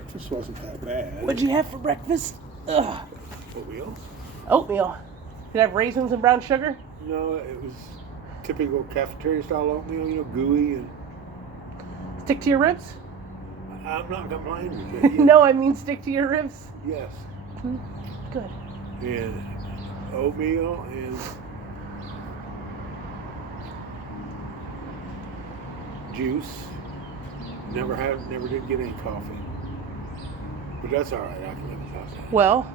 breakfast wasn't that bad. What'd you have for breakfast? Ugh. Oatmeal? Oatmeal. Did I have raisins and brown sugar? No, it was typical cafeteria style oatmeal, gooey, and Stick to your ribs? I'm not complaining. But yeah. No, I mean stick to your ribs. Yes. Good. And oatmeal and juice. Never did get any coffee. But that's all right. I can live without that. Well,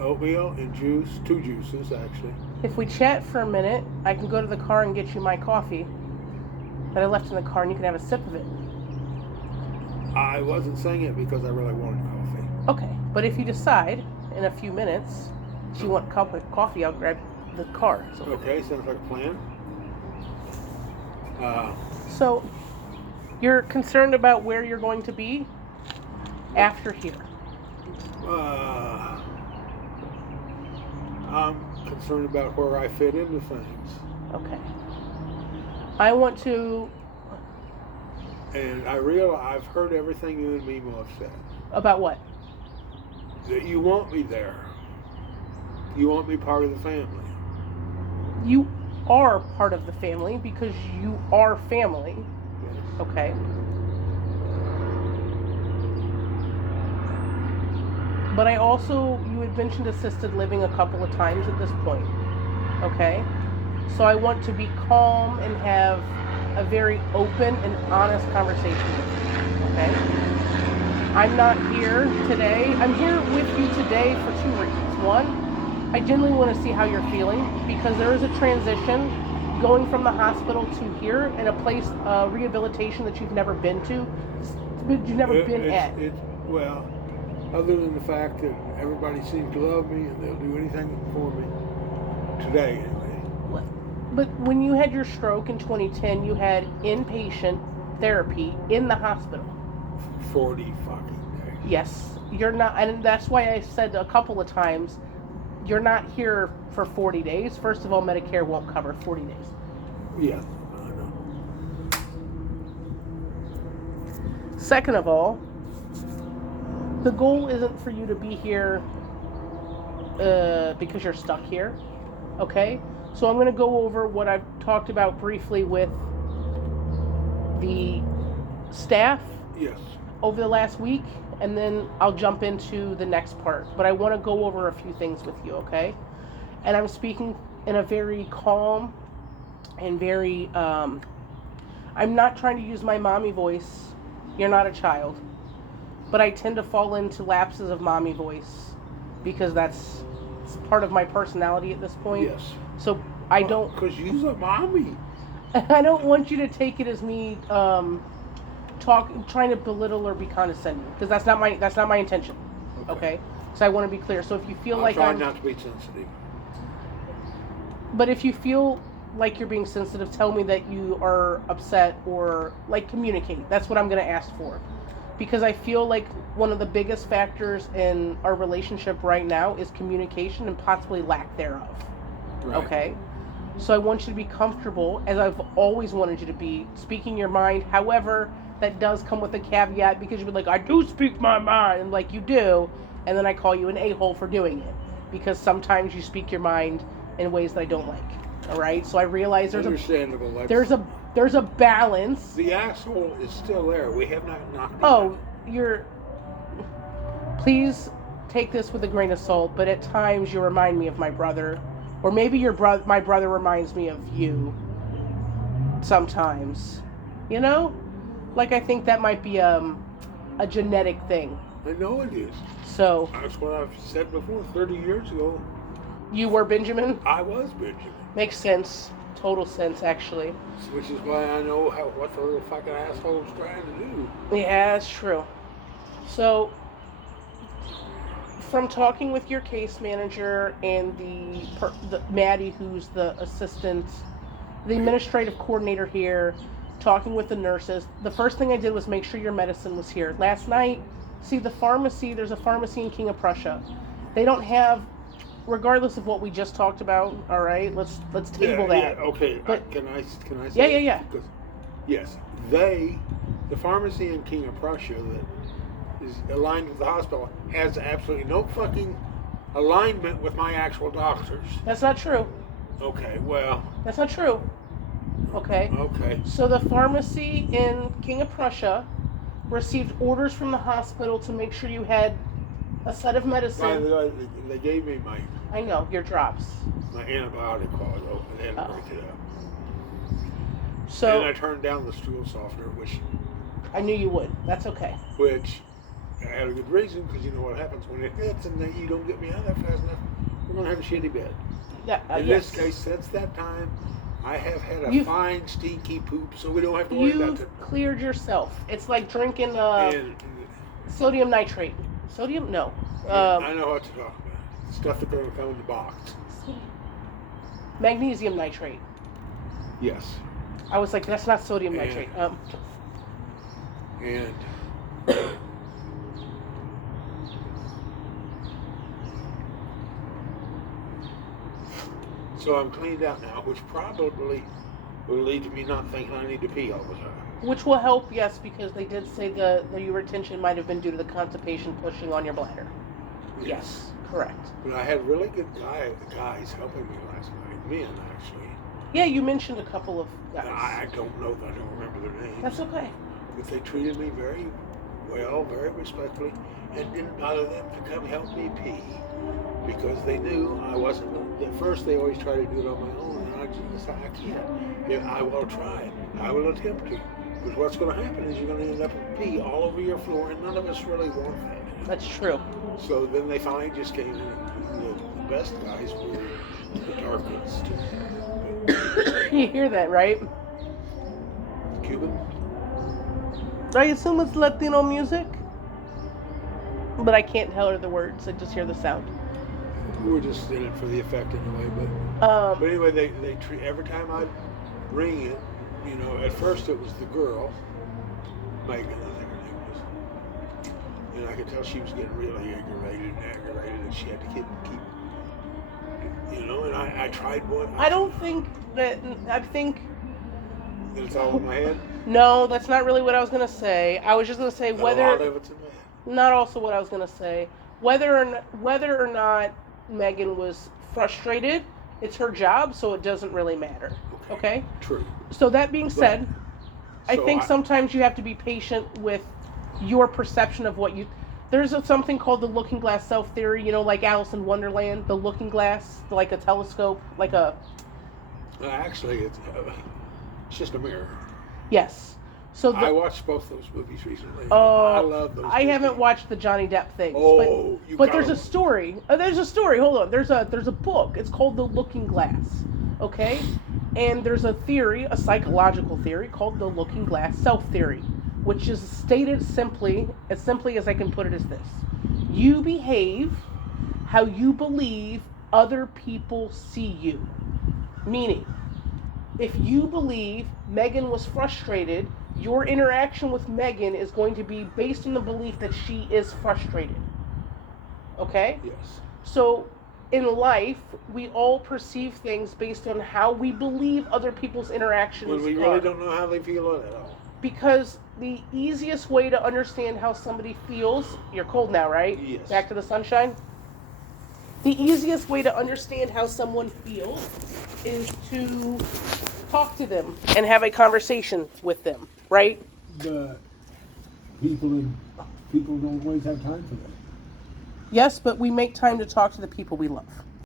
Oatmeal and juice, 2 juices actually. if we chat for a minute, I can go to the car and get you my coffee that I left in the car, and you can have a sip of it. I wasn't saying it because I really wanted coffee. Okay, but if you decide in a few minutes that you want a cup of coffee, I'll grab the car. So, Okay, sounds like a plan. so you're concerned about where you're going to be after here. I'm concerned about where I fit into things. Okay. I want to... And I've heard everything you and Mimo have said. About what? That you want me there. You want me part of the family. You are part of the family because you are family. Yes. Okay. But I also, you had mentioned assisted living a couple of times at this point. Okay? So I want to be calm and have a very open and honest conversation with you. Okay? I'm not here today. I'm here with you today for 2 reasons. One, I genuinely want to see how you're feeling because there is a transition going from the hospital to here in a place, rehabilitation that you've never been to. You've never been at. Well, other than the fact that everybody seems to love me and they'll do anything for me today anyway. But when you had your stroke in 2010, you had inpatient therapy in the hospital. 40 fucking days. Yes, you're not, and that's why I said a couple of times, you're not here for 40 days. First of all, Medicare won't cover 40 days. Yeah, I know. Second of all, the goal isn't for you to be here because you're stuck here, okay? So I'm going to go over what I've talked about briefly with the staff Yes. over the last week, and then I'll jump into the next part. But I want to go over a few things with you, okay? And I'm speaking in a very calm and very, I'm not trying to use my mommy voice. You're not a child. But I tend to fall into lapses of mommy voice because that's part of my personality at this point. Yes. So I don't... Because you're a mommy. I don't want you to take it as me trying to belittle or be condescending, because that's not my intention. Okay? So I want to be clear. So if you feel like I'm not to be sensitive. But if you feel like you're being sensitive, tell me that you are upset or communicate. That's what I'm going to ask for. Because I feel like one of the biggest factors in our relationship right now is communication and possibly lack thereof. Right. Okay? So I want you to be comfortable, as I've always wanted you to be, speaking your mind. However, that does come with a caveat, because you'll be like, I do speak my mind, like you do, and then I call you an a-hole for doing it. Because sometimes you speak your mind in ways that I don't like. Alright? So I realize there's a balance. The asshole is still there. We have not knocked it Oh, out. Please take this with a grain of salt, but at times you remind me of my brother. Or maybe my brother reminds me of you. Sometimes. You know? I think that might be a genetic thing. I know it is. So. That's what I've said before, 30 years ago. You were Benjamin? I was Benjamin. Makes sense. Total sense, actually. Which is why I know what the little fucking asshole's trying to do. Yeah, that's true. So, from talking with your case manager and the Maddie, who's the assistant, the administrative coordinator here, talking with the nurses, the first thing I did was make sure your medicine was here. Last night, there's a pharmacy in King of Prussia. They don't have, regardless of what we just talked about, all right, let's table that. Yeah, okay, but, can I say Yeah. Because, yes, the pharmacy in King of Prussia is aligned with the hospital has absolutely no fucking alignment with my actual doctors. That's not true. Okay, well, That's not true. Okay. okay. So the pharmacy in King of Prussia received orders from the hospital to make sure you had a set of By medicine. the way, they gave me my I know, your drops. antibiotic called over. They had to break it up. So And I turned down the stool softener, which I knew you would. That's okay. I had a good reason, because you know what happens when it hits and you don't get me out of there fast enough. We're going to have a shitty bed. In Yes. this case, since that time, I have had a You've- fine, stinky poop, so we don't have to worry about You've it. cleared yourself. It's like drinking And sodium nitrate. Sodium? No. I know what to talk about. Stuff that's going to come in the box. Magnesium nitrate. Yes. I was like, that's not sodium And- nitrate. And so I'm cleaned out now, which probably will lead to me not thinking I need to pee all the time. Which will help, yes, because they did say the retention might have been due to the constipation pushing on your bladder. Yes, correct. But I had really good guys helping me last night. Men, actually. Yeah, you mentioned a couple of guys. I don't know. I don't remember their names. That's okay. But they treated me very well, very respectfully, and didn't bother them to come help me pee because they knew I wasn't. At first, they always try to do it on my own, and I can't. Yeah, I will try. I will attempt to. Because what's going to happen is you're going to end up with pee all over your floor, and none of us really want that. That's true. So then they finally just came in, and the best guys were the dark ones. You hear that, right? Cuban. I assume it's Latino music, but I can't tell the words. I just hear the sound. We were just in it for the effect anyway. But anyway, they treat every time I ring it. You know, at first it was the girl, Megan, I think her name was, and I could tell she was getting really aggravated, and she had to keep, you know. And I tried one. I don't think that. I think it's all in my head. no, that's not really what I was gonna say. I was just gonna say A whether. lot of it's in my head. Not also what I was gonna say. Whether or not Megan was frustrated, it's her job, so it doesn't really matter. Okay. True. So that being said, I So think sometimes you have to be patient with your perception of what you. There's something called the looking glass self theory. You know, like Alice in Wonderland, the looking glass, like a telescope, like a. Actually, it's just a mirror. Yes. So I watched both those movies recently. Oh, I love those. I haven't movies. watched the Johnny Depp things. Oh, but there's a story. There's a story. Hold on. There's a book. It's called The Looking Glass. Okay, and there's a theory, a psychological theory called the Looking Glass self theory, which is stated simply as I can put it as this: you behave how you believe other people see you. Meaning, if you believe Megan was frustrated, your interaction with Megan is going to be based on the belief that she is frustrated. Okay? Yes. So, in life, we all perceive things based on how we believe other people's interactions When we are. really don't know how they feel at all. Because the easiest way to understand how somebody feels, you're cold now, right? Yes. Back to the sunshine? The easiest way to understand how someone feels is to talk to them and have a conversation with them, right? The people don't always have time for that. Yes, but we make time to talk to the people we love.